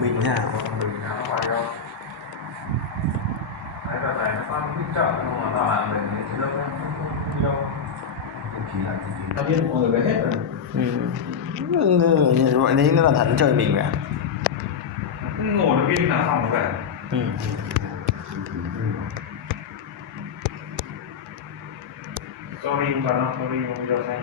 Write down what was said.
Bình nha. Bình nó phải đâu. Đấy là này nó có cái chợ nhưng mà nó là mình thì nó không đi đâu. Không chỉ là tao biết mọi người về hết rồi. Bọn đấy nó là thật chơi mình vậy. Ngồi được bên là phòng vậy. Sorry không cần đâu, sorry không cho xem.